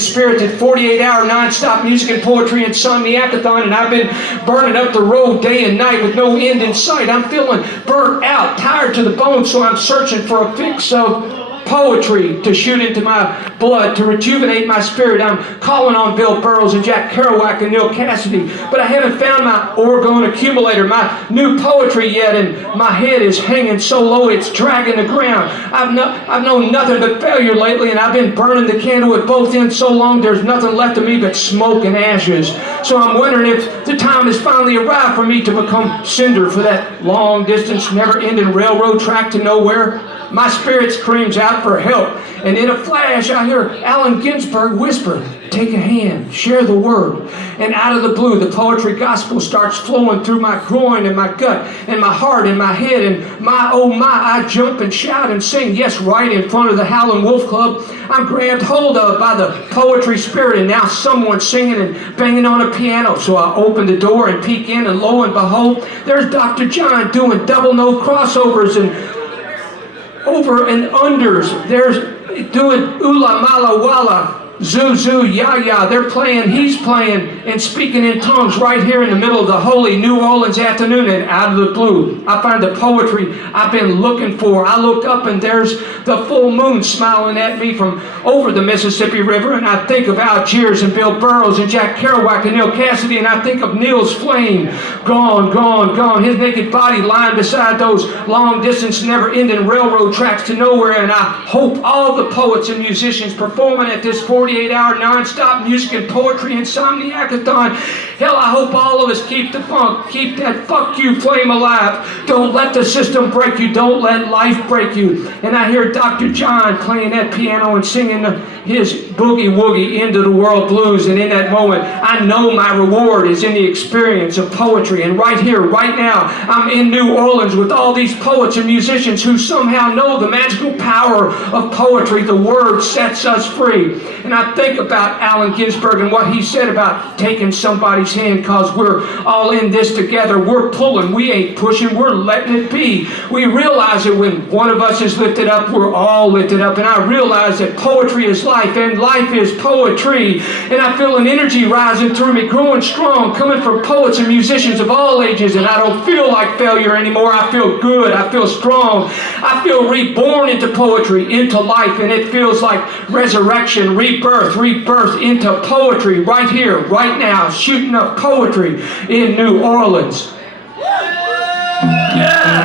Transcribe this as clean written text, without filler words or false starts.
Spirited 48-hour non-stop music and poetry insomniacathon, and I've been burning up the road day and night with no end in sight. I'm feeling burnt out, tired to the bone, so I'm searching for a fix of poetry to shoot into my blood, to rejuvenate my spirit. I'm calling on Bill Burroughs and Jack Kerouac and Neil Cassidy, but I haven't found my orgone accumulator, my new poetry yet, and my head is hanging so low it's dragging the ground. I've known nothing but failure lately, and I've been burning the candle at both ends so long there's nothing left of me but smoke and ashes. So I'm wondering if the time has finally arrived for me to become cinder for that long-distance, never-ending railroad track to nowhere. My spirit screams out for help, and in a flash I hear Allen Ginsberg whisper, "Take a hand, share the word." And out of the blue, the poetry gospel starts flowing through my groin and my gut and my heart and my head, and my, oh my, I jump and shout and sing, yes, right in front of the Howlin' Wolf Club. I'm grabbed hold of by the poetry spirit, and now someone's singing and banging on a piano. So I open the door and peek in, and lo and behold, there's Dr. John doing double no crossovers and over and unders. There's doing Ula Mala Wala, Zuzu, Ya. They're playing, he's playing, and speaking in tongues right here in the middle of the holy New Orleans afternoon, and out of the blue, I find the poetry I've been looking for. I look up and there's the full moon smiling at me from over the Mississippi River, and I think of Algiers and Bill Burroughs and Jack Kerouac and Neil Cassidy, and I think of Neil's flame, gone, his naked body lying beside those long-distance, never-ending railroad tracks to nowhere, and I hope all the poets and musicians performing at this 48-hour non-stop music and poetry insomniacathon. Hell, I hope all of us keep the funk, keep that fuck you flame alive. Don't let the system break you. Don't let life break you. And I hear Dr. John playing that piano and singing his boogie woogie into the world blues. And in that moment, I know my reward is in the experience of poetry. And right here, right now, I'm in New Orleans with all these poets and musicians who somehow know the magical power of poetry. The word sets us free. And I think about Allen Ginsberg and what he said about taking somebody's hand, because we're all in this together. We're pulling, we ain't pushing, we're letting it be. We realize that when one of us is lifted up, we're all lifted up. And I realize that poetry is life, and life is poetry. And I feel an energy rising through me, growing strong, coming from poets and musicians of all ages. And I don't feel like failure anymore. I feel good. I feel strong. I feel reborn into poetry, into life. And it feels like resurrection, rebirth into poetry right here, right now, shooting up poetry in New Orleans. Yeah.